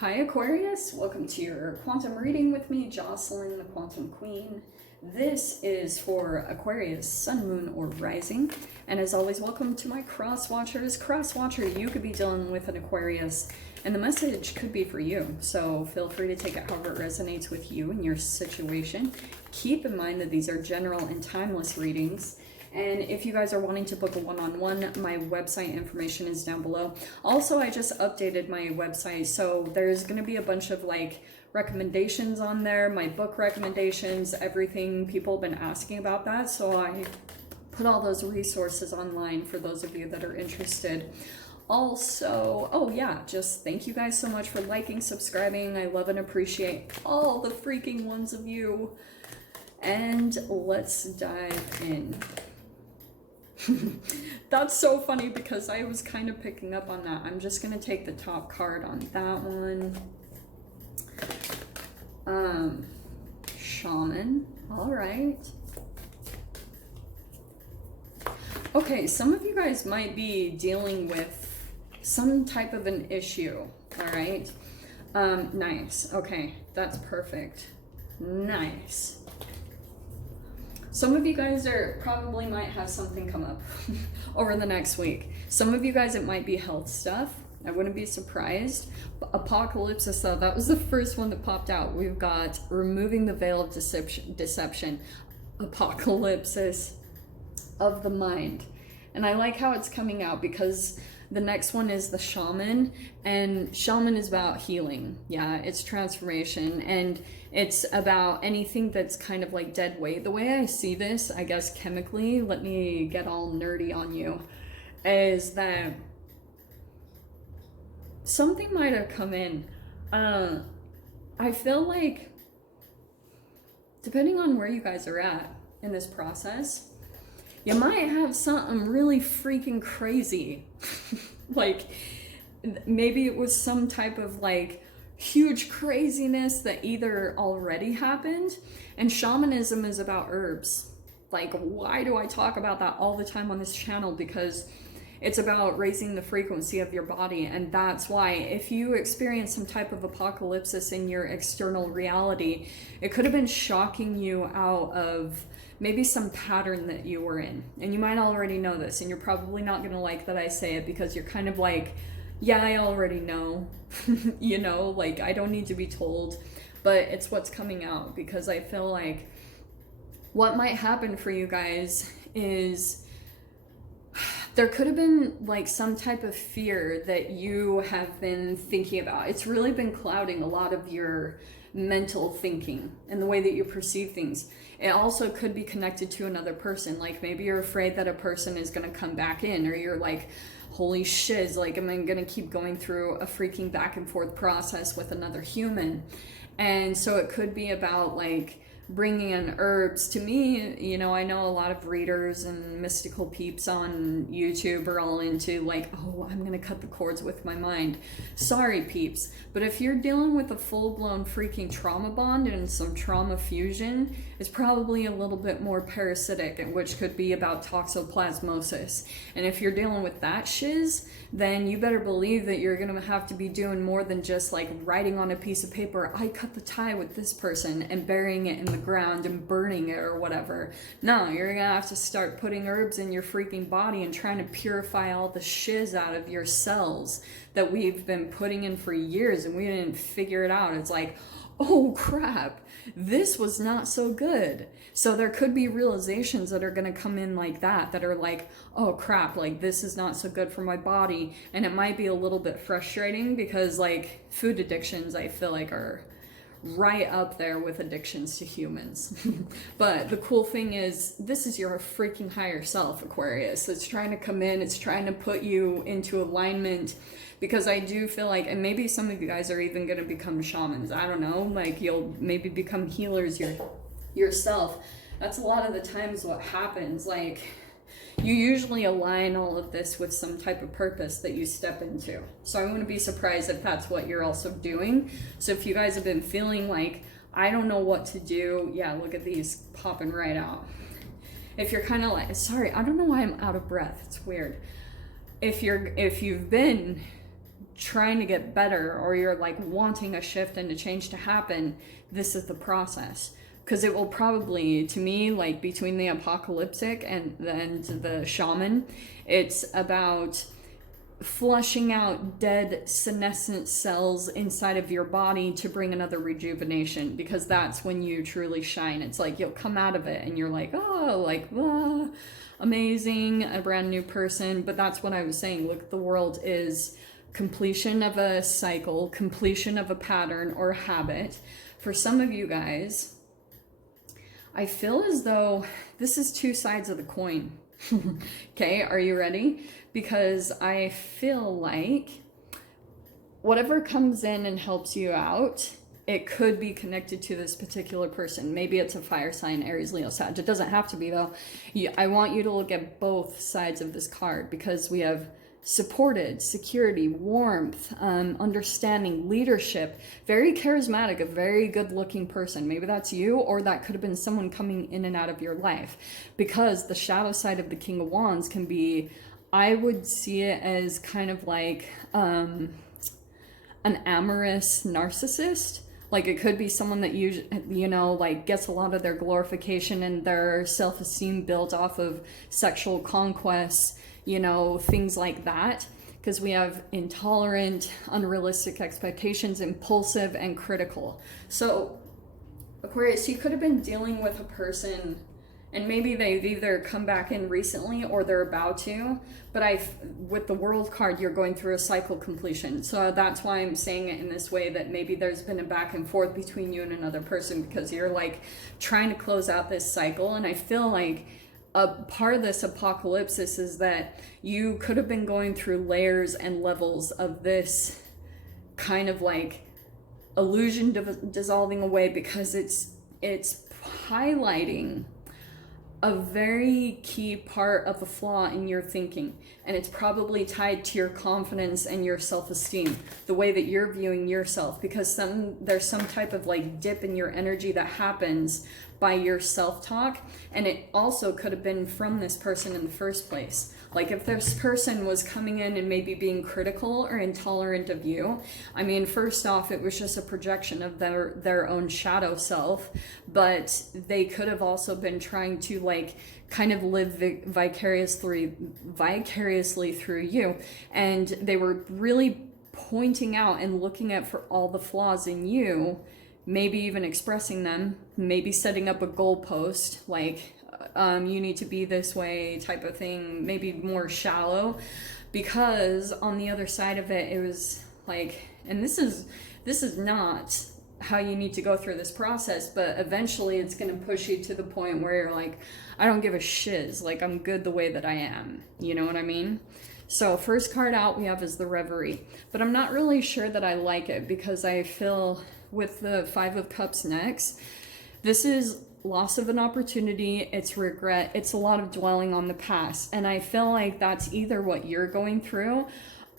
Hi Aquarius, welcome to your quantum reading with me, Jocelyn, the Quantum Queen. This is for Aquarius, Sun, Moon, or Rising. And as always, welcome to my cross watchers. Cross watcher, you could be dealing with an Aquarius, and the message could be for you. So feel free to take it however it resonates with you and your situation. Keep in mind that these are general and timeless readings. And if you guys are wanting to book a one-on-one, my website information is down below. Also, I just updated my website, so there's going to be a bunch of like recommendations on there, my book recommendations, everything. People have been asking about that, so I put all those resources online for those of you that are interested. Also, oh yeah, just thank you guys so much for liking, subscribing. I love and appreciate all the freaking ones of you. And let's dive in. That's so funny because I was kind of picking up on that. I'm just going to take the top card on that one. Shaman. All right. Okay, some of you guys might be dealing with some type of an issue. All right. Nice. Okay, that's perfect. Nice. Some of you guys probably might have something come up over the next week. Some of you guys, it might be health stuff. I wouldn't be surprised. Apocalypse, though, that was the first one that popped out. We've got removing the veil of deception. Apocalypse of the mind. And I like how it's coming out because the next one is the shaman, and shaman is about healing. Yeah, it's transformation, and it's about anything that's kind of like dead weight. The way I see this, I guess chemically, let me get all nerdy on you, is that something might have come in. I feel like, depending on where you guys are at in this process, you might have something really freaking crazy. Like, maybe it was some type of like huge craziness that either already happened. And shamanism is about herbs. Like, why do I talk about that all the time on this channel? Because it's about raising the frequency of your body. And that's why if you experience some type of apocalypse in your external reality, it could have been shocking you out of maybe some pattern that you were in. And you might already know this, and you're probably not going to like that I say it because you're kind of like, yeah, I already know. You know, like, I don't need to be told, but it's what's coming out, because I feel like what might happen for you guys is there could have been like some type of fear that you have been thinking about. It's really been clouding a lot of your mental thinking and the way that you perceive things. It also could be connected to another person. Like, maybe you're afraid that a person is going to come back in, or you're like, holy shiz, like, am I going to keep going through a freaking back and forth process with another human? And so it could be about like bringing in herbs. To me, you know, I know a lot of readers and mystical peeps on YouTube are all into like, oh, I'm gonna cut the cords with my mind. Sorry, peeps, but if you're dealing with a full-blown freaking trauma bond and some trauma fusion, it's probably a little bit more parasitic, which could be about toxoplasmosis. And if you're dealing with that shiz, then you better believe that you're gonna have to be doing more than just like writing on a piece of paper, I cut the tie with this person, and burying it in the ground and burning it or whatever. No, you're gonna have to start putting herbs in your freaking body and trying to purify all the shiz out of your cells that we've been putting in for years and we didn't figure it out. It's like, oh crap, this was not so good. So there could be realizations that are going to come in like that are like, oh crap, like this is not so good for my body. And it might be a little bit frustrating because like food addictions, I feel like, are right up there with addictions to humans. But the cool thing is, this is your freaking higher self, Aquarius. It's trying to come in, it's trying to put you into alignment, because I do feel like, and maybe some of you guys are even going to become shamans, I don't know, like you'll maybe become healers yourself. That's a lot of the times what happens. Like, you usually align all of this with some type of purpose that you step into. So I wouldn't be surprised if that's what you're also doing. So if you guys have been feeling like, I don't know what to do, yeah, look at these popping right out. If you're kind of like, sorry, I don't know why I'm out of breath, it's weird. If you've been trying to get better, or you're like wanting a shift and a change to happen, this is the process. Because it will probably, to me, like between the apocalyptic and the shaman, it's about flushing out dead senescent cells inside of your body to bring another rejuvenation, because that's when you truly shine. It's like you'll come out of it and you're like, oh, like, amazing, a brand new person. But that's what I was saying. Look, the world is completion of a cycle, completion of a pattern or habit. For some of you guys, I feel as though this is two sides of the coin. Okay, are you ready? Because I feel like whatever comes in and helps you out, it could be connected to this particular person. Maybe it's a fire sign, Aries, Leo, Sag. It doesn't have to be, though. I want you to look at both sides of this card, because we have supported, security, warmth, understanding, leadership, very charismatic, a very good looking person. Maybe that's you, or that could have been someone coming in and out of your life, because the shadow side of the King of Wands can be, I would see it as kind of like an amorous narcissist. Like it could be someone that you know, like gets a lot of their glorification and their self-esteem built off of sexual conquests, you know, things like that. Because we have intolerant, unrealistic expectations, impulsive, and critical. So, Aquarius, you could have been dealing with a person, and maybe they've either come back in recently or they're about to, but with the World card, you're going through a cycle completion. So that's why I'm saying it in this way, that maybe there's been a back and forth between you and another person, because you're like trying to close out this cycle. And I feel like a part of this apocalypse is that you could have been going through layers and levels of this kind of like illusion dissolving away, because it's highlighting a very key part of a flaw in your thinking, and it's probably tied to your confidence and your self-esteem, the way that you're viewing yourself, because there's some type of like dip in your energy that happens by your self-talk. And it also could have been from this person in the first place. Like if this person was coming in and maybe being critical or intolerant of you, I mean, first off, it was just a projection of their own shadow self, but they could have also been trying to like kind of live vicariously through you. And they were really pointing out and looking at for all the flaws in you, maybe even expressing them, maybe setting up a goalpost, like you need to be this way type of thing, maybe more shallow. Because on the other side of it, it was like, and this is not how you need to go through this process, but eventually it's going to push you to the point where you're like, I don't give a shiz, like I'm good the way that I am, you know what I mean? So first card out we have is the Reverie, but I'm not really sure that I like it, because I feel with the Five of Cups next, this is loss of an opportunity, it's regret, it's a lot of dwelling on the past. And I feel like that's either what you're going through,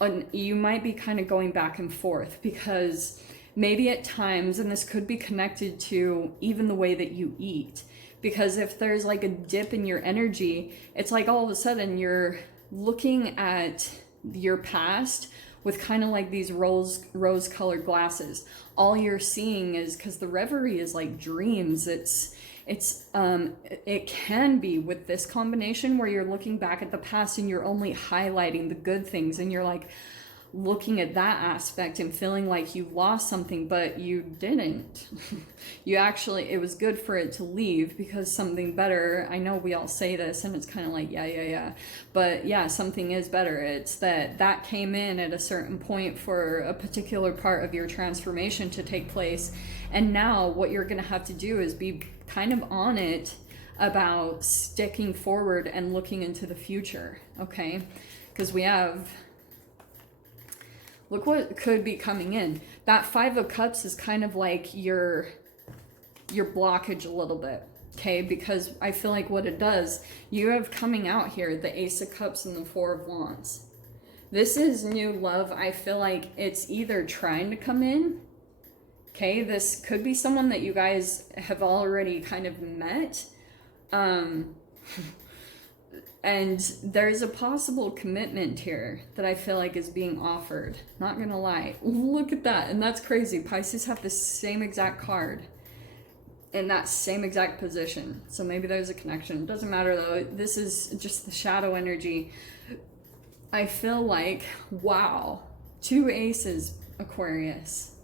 and you might be kind of going back and forth, because maybe at times, and this could be connected to even the way that you eat, because if there's like a dip in your energy, it's like all of a sudden you're looking at your past with kind of like these rose-colored glasses. All you're seeing is, because the Reverie is like dreams, it can be with this combination where you're looking back at the past and you're only highlighting the good things, and you're like looking at that aspect and feeling like you lost something, but you didn't. You actually, it was good for it to leave, because something better, I know we all say this and it's kind of like yeah, but yeah, something is better. It's that came in at a certain point for a particular part of your transformation to take place, and now what you're gonna have to do is be kind of on it about sticking forward and looking into the future, okay? Because we have, look what could be coming in. That Five of Cups is kind of like your blockage a little bit, okay? Because I feel like what it does, you have coming out here the Ace of Cups and the Four of Wands. This is new love. I feel like it's either trying to come in, okay? This could be someone that you guys have already kind of met. And there's a possible commitment here that I feel like is being offered. Not gonna lie. Look at that. And that's crazy. Pisces have the same exact card in that same exact position. So maybe there's a connection. Doesn't matter though. This is just the shadow energy. I feel like, wow, 2 aces, Aquarius.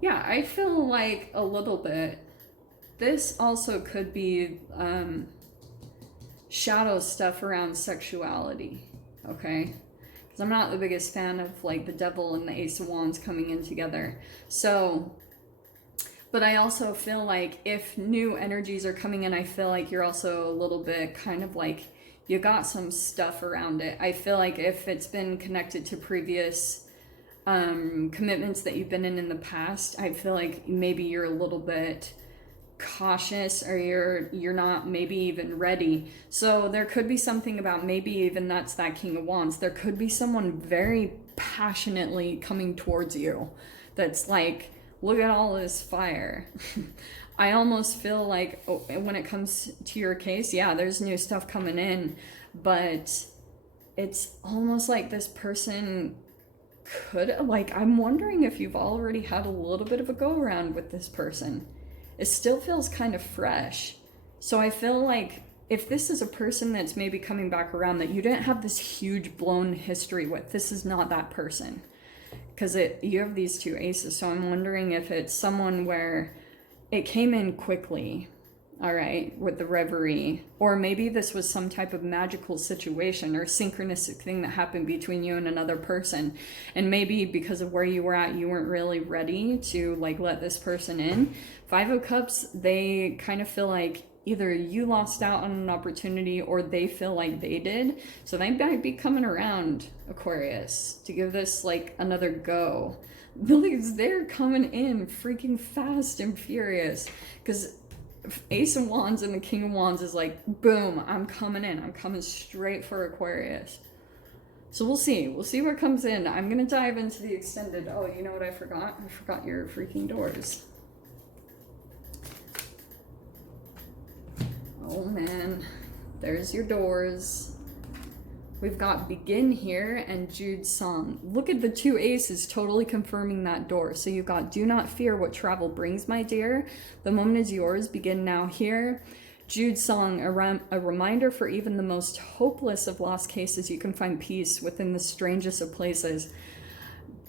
Yeah, I feel like a little bit. This also could be shadow stuff around sexuality, okay? Because I'm not the biggest fan of like the devil and the ace of wands coming in together. So, but I also feel like if new energies are coming in, I feel like you're also a little bit kind of like, you got some stuff around it. I feel like if it's been connected to previous commitments that you've been in the past, I feel like maybe you're a little bit cautious, or you're not maybe even ready. So there could be something about, maybe even that's that King of Wands, there could be someone very passionately coming towards you that's like, look at all this fire. I almost feel like, oh, when it comes to your case, yeah, there's new stuff coming in, but it's almost like this person could, like, I'm wondering if you've already had a little bit of a go around with this person. It still feels kind of fresh. So I feel like if this is a person that's maybe coming back around that you didn't have this huge blown history with, this is not that person. Because you have these 2 aces, so I'm wondering if it's someone where it came in quickly, all right, with the reverie, or maybe this was some type of magical situation or synchronistic thing that happened between you and another person, and maybe because of where you were at, you weren't really ready to like let this person in. 5 of Cups, they kind of feel like either you lost out on an opportunity or they feel like they did. So they might be coming around, Aquarius, to give this like another go. Because they're coming in freaking fast and furious. Because Ace of Wands and the King of Wands is like, boom, I'm coming in. I'm coming straight for Aquarius. So we'll see. We'll see what comes in. I'm going to dive into the extended. Oh, you know what I forgot? I forgot your freaking doors. Oh man, there's your doors. We've got Begin here and Jude's Song. Look at the 2 aces totally confirming that door. So you've got Do Not Fear What Travel Brings, my dear. The moment is yours. Begin now here. Jude's Song, a reminder for even the most hopeless of lost cases, you can find peace within the strangest of places.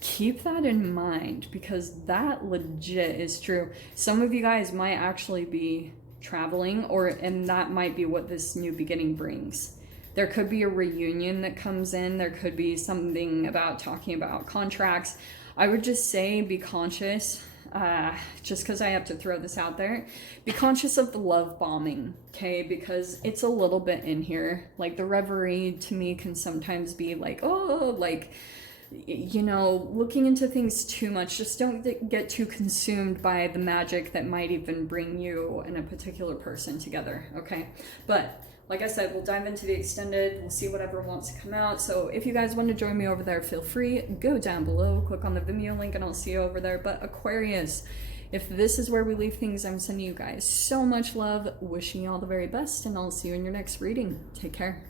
Keep that in mind, because that legit is true. Some of you guys might actually be traveling, and that might be what this new beginning brings. There could be a reunion that comes in. There could be something about talking about contracts. I would just say be conscious, just because I have to throw this out there. Be conscious of the love bombing, okay? Because it's a little bit in here. Like the reverie to me can sometimes be like, oh, like, you know, looking into things too much. Just don't get too consumed by the magic that might even bring you and a particular person together, okay? But like I said, we'll dive into the extended. We'll see whatever wants to come out. So if you guys want to join me over there, feel free. Go down below, click on the Vimeo link, and I'll see you over there. But Aquarius, if this is where we leave things, I'm sending you guys so much love, wishing you all the very best, and I'll see you in your next reading. Take care.